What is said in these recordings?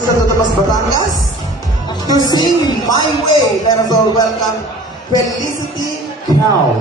Sa Totomas, Batangas to sing My Way. Let us all welcome Felicity Cow.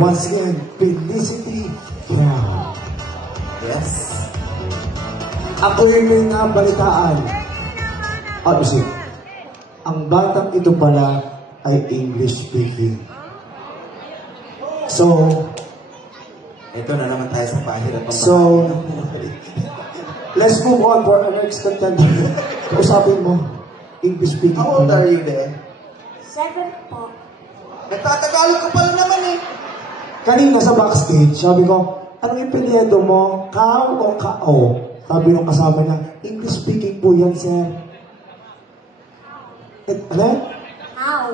Once again, Felicity Cow. Yes. Ako yung may nabalitaan. Kasi, ang batang ito pala ay English speaking. So, ito na naman tayo sa pahirap. So, let's move on for our next contender. Usapin mo, English speaking. How old are you then? 7 po. Nagtatagalog ko pala naman eh. Kanina sa backstage, sabi ko, anong ipinyedo mo? Cow o kao? Sabi nung kasama niya, English speaking po yan, sir. Ano? How?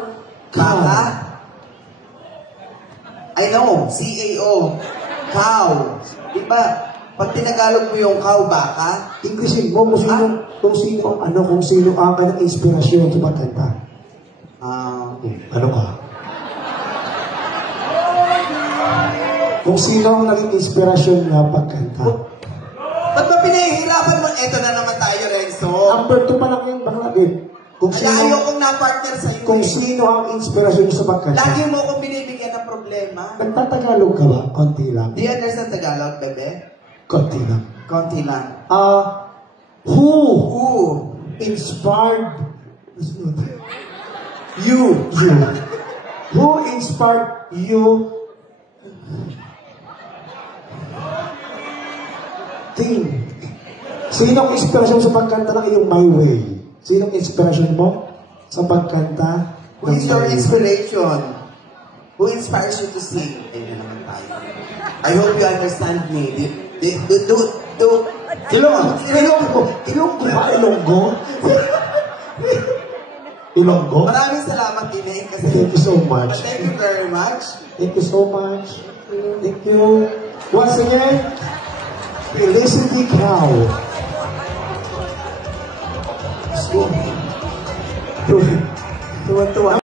Baka? I know, C-A-O. Cow. Diba, pag tinagalog mo yung cow, baka? Englishin mo kung sino ang kanyang inspirasyon sa pagkanta. Ano ka? Kung sino ang naging inspirasyon na pagkanta. Ba't ba pinahihirapan mo? Eto na naman tayo, Renzo. Number 2 pa lang yung bakit. Ayokong na-partner sa'yo. Kung sino ang inspirasyon sa pagkanta. Lagi mo akong binibigyan ng problema. Nagtatagalog ka ba? Konti lang. Do you understand Tagalog, bebe? Konti lang. Konti lang. Who? Who? inspired you? Who inspired you? Team. Sinong inspirasyon sa pagkanta ng iyong My Way? Sinong inspirasyon mo sa pagkanta? Who is your inspiration? Who inspires you to sing? Ayun na naman tayo. I hope you understand me. Ilonggo? Maraming salamat, Ineng. Kasi Thank you so much. Thank you very much. Thank you so much. Thank you. Once again, Felicity Cow. Tuwa-tuwa.